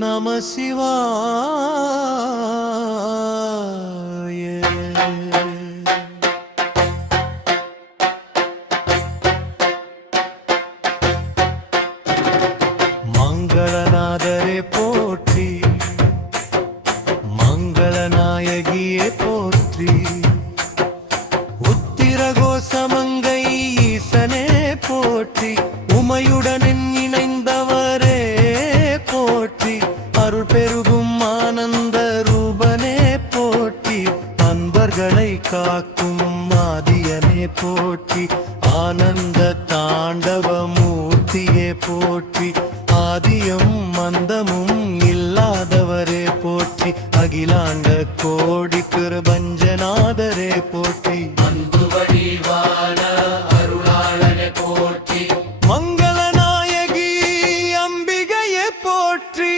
நம சிவாய. மங்களநாதரே போற்றி, மங்களநாயகியே போற்றி, உத்திரகோசமங்கை ஈசனே போற்றி, உமையுடன் இணைந்தவரே போற்றி, அருள் பெருகும் ஆனந்த ரூபனே போற்றி, அன்பர்களை காக்கும் ஆதியனே போற்றி, ஆனந்த தாண்டவ மூர்த்தியே போற்றி, ஆதியும் மந்தமும் இல்லாதவரே போற்றி, அகிலாண்ட கோடி கிருபஞ்சநாதரே போற்றி, அன்பு வடிவான அருளாளனே போற்றி, மங்களநாயகி அம்பிகையே போற்றி,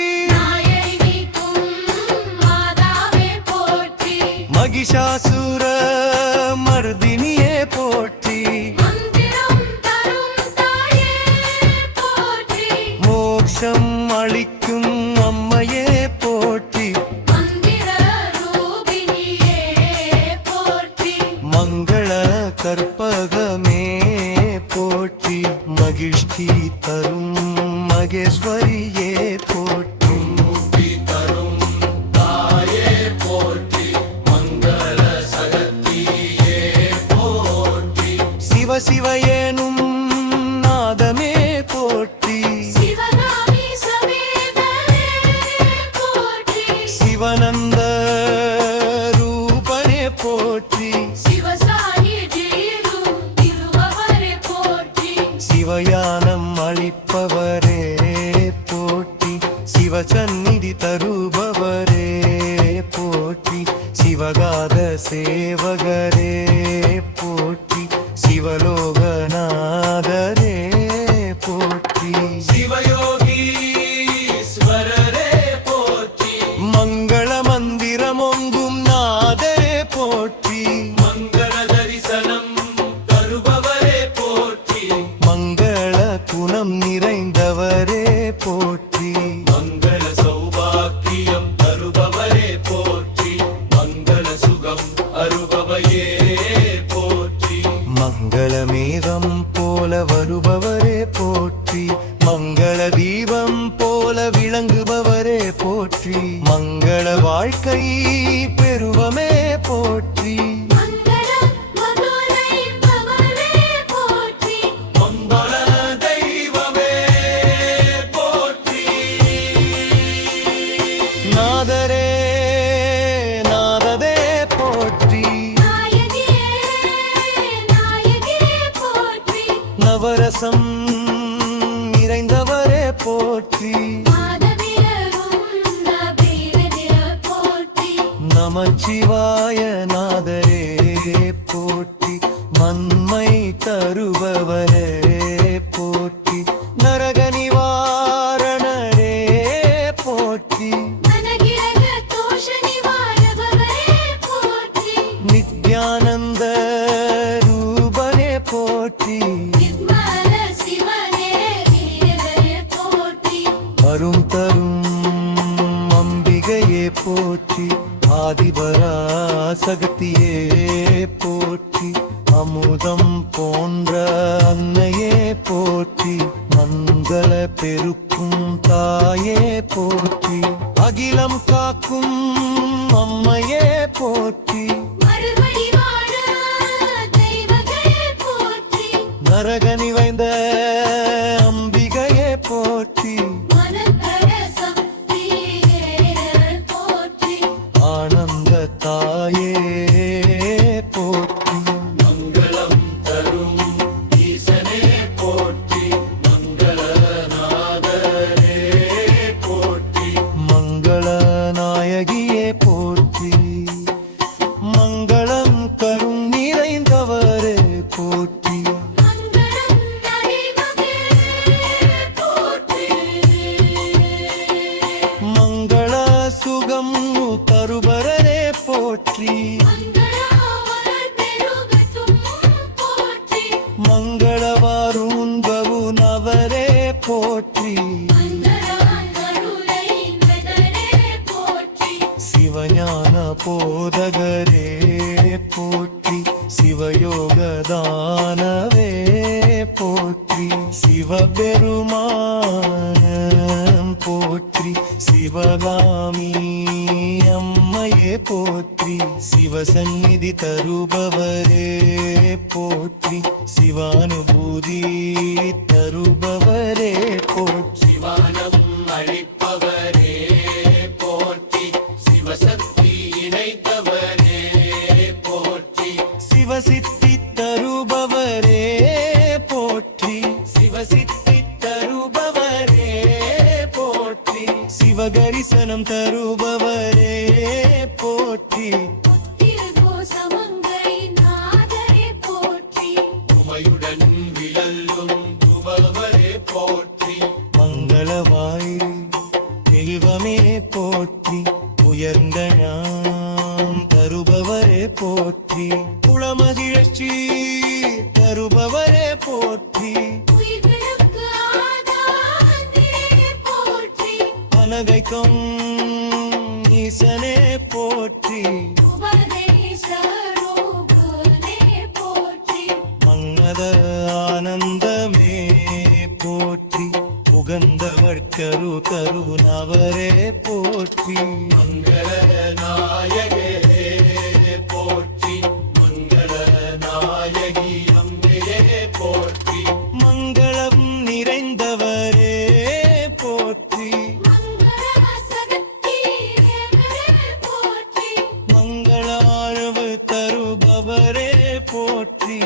மகிஷாசுர மர்தினியே போற்றி, மோக்ஷம் அளிக்கும் அம்மையே போற்றி, மங்கள கற்பகமே போற்றி, மகிழ்ச்சி தரும் மகேஸ்வரியே போற்றி, முக்தி தரும் தாயே போற்றி, மங்கள சகத்தியே போற்றி, சிவ சிவ எனும் நாதமே போற்றி, சிவனந்த ரூபனே போற்றி, சிவயானம் அளிப்பவரே போற்றி, சிவசந்நிதி தருபவரே போற்றி, சிவகாத சேவகரே போற்றி, சிவலோகநாதரே போற்றி, சிவயோகீஸ்வரரே போற்றி, மங்கள மந்திரமொங்கும் நாதரே போற்றி, மங்கள தரிசனம் தருபவரே போற்றி, மங்கள குணம் நிறைந்தவரே போற்றி, மங்கள சௌபாக்கியம் தருபவரே போற்றி, மங்கள சுகம் அருபவையே போற்றி, மங்களமேகம் போல வருபவரே போற்றி, மங்கள தீபம் போல விளங்குபவரே போற்றி, மங்கள வாழ்க்கை பெருவமே போற்றி, மங்கள தெய்வமே போற்றி, நாதரே நாததே போற்றி, நவரசம் நிறைந்தவரே போற்றி, நமச்சிவாய நாதரே போற்றி, மன்மை தருபவரே போற்றி, நரக நிவாரணரே போற்றி, நித்யானந்த ரூபனே போற்றி, அரும் தரும் அம்பிகையே போற்றி, ஆதிபராசக்தியே போற்றி, அமுதம் போன்ற அன்னையே போற்றி, மங்கள பெருக்கும் தாயே போற்றி, அகிலம் காக்கும் அம்மையே போற்றி, நரக நிறைந்த அம்பிகையே போற்றி, ஆனந்த தாயே போற்றி, மங்களம் தரும் ஈசனே போற்றி, மங்களநாதரே போற்றி, மங்கள நாயகியே போற்றி, மங்களம் கரும் நிறைந்தவரே போற்றி, சந்நிதி தருபவரே போற்றி சிவானுபூதி தருபவரே போற்றி சிவானம் அளிப்பவரே போற்றி சிவசக்தி இணைத்தவரே போற்றி சிவசித்தி தருபவரே போற்றி சிவசித்தி தருபவரே போற்றி சிவகரிசனம் தருபவரே போற்றி திருகோசமங்கை நாதரே போற்றி உமையுடன் விழல்லும் துவவரே போற்றி மங்களவாய் தெய்வமே போற்றி உயர்ந்த ஞானம் தருபவரே போற்றி குளமகிழ்ச்சி தருபவரே போற்றி உயிர்களுக்கு ஆதாரே போற்றி அனகைக்கும் ஈசனே போற்றி உபதேசரூபனே போற்றி மன்னத ஆனந்தமே போற்றி உகந்தவர் கரு கருணவரே போற்றி மங்கள நாயகே போற்றி மங்கள நாயகி அம்பையே போற்றி மங்களம் நிறைந்தவரே போற்றி மங்கள சக்தியே போற்றி மங்கள வாழ்வு தருபவரே போற்றி